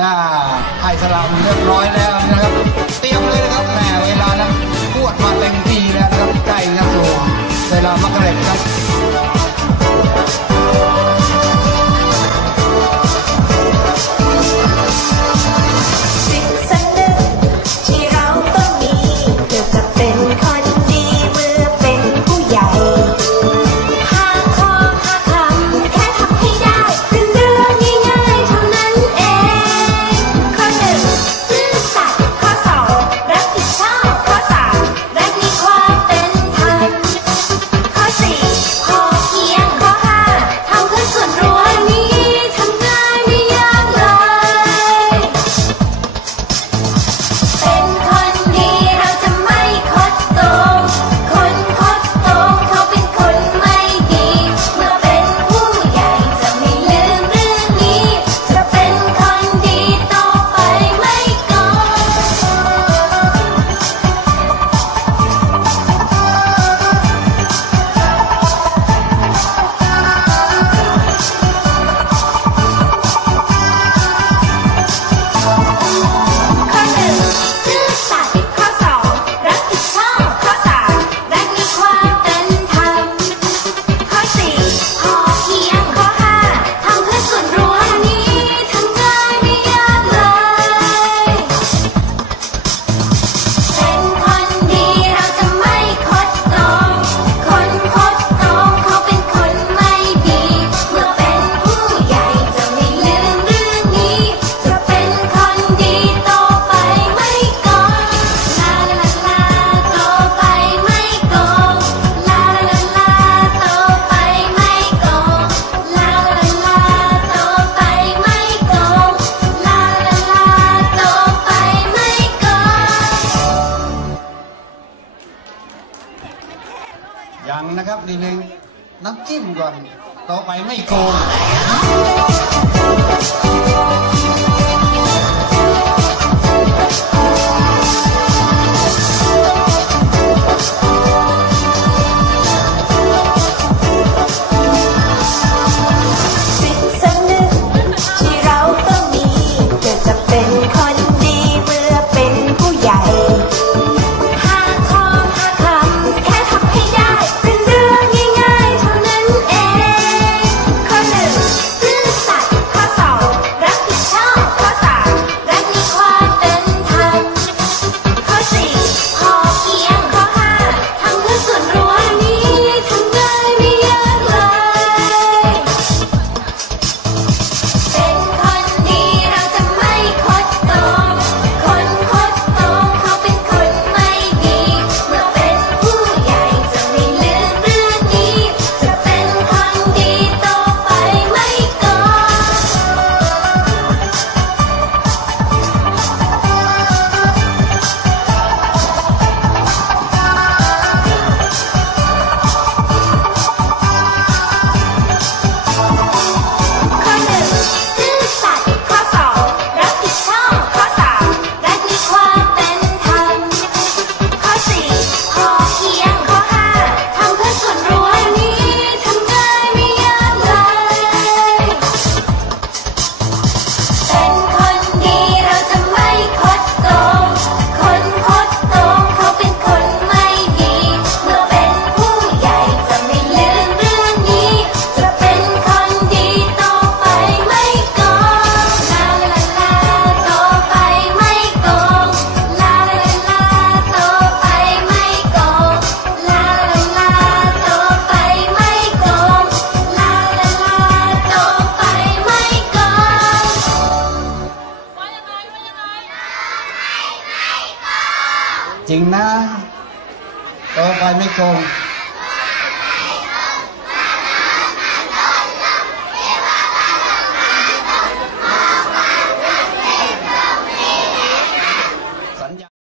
น่าให้สลับเรียบร้อยแล้วนะครับ เตรียมเลยนะครับแหมเวลานั้นพวดมาเต็มทีแล้วนะครับใกล้นะโซเวลามากระเร็ครับับรีวิวน้ำจิ้มก่อน ต่อไปไม่โกง จริงนะโตไปไม่โกง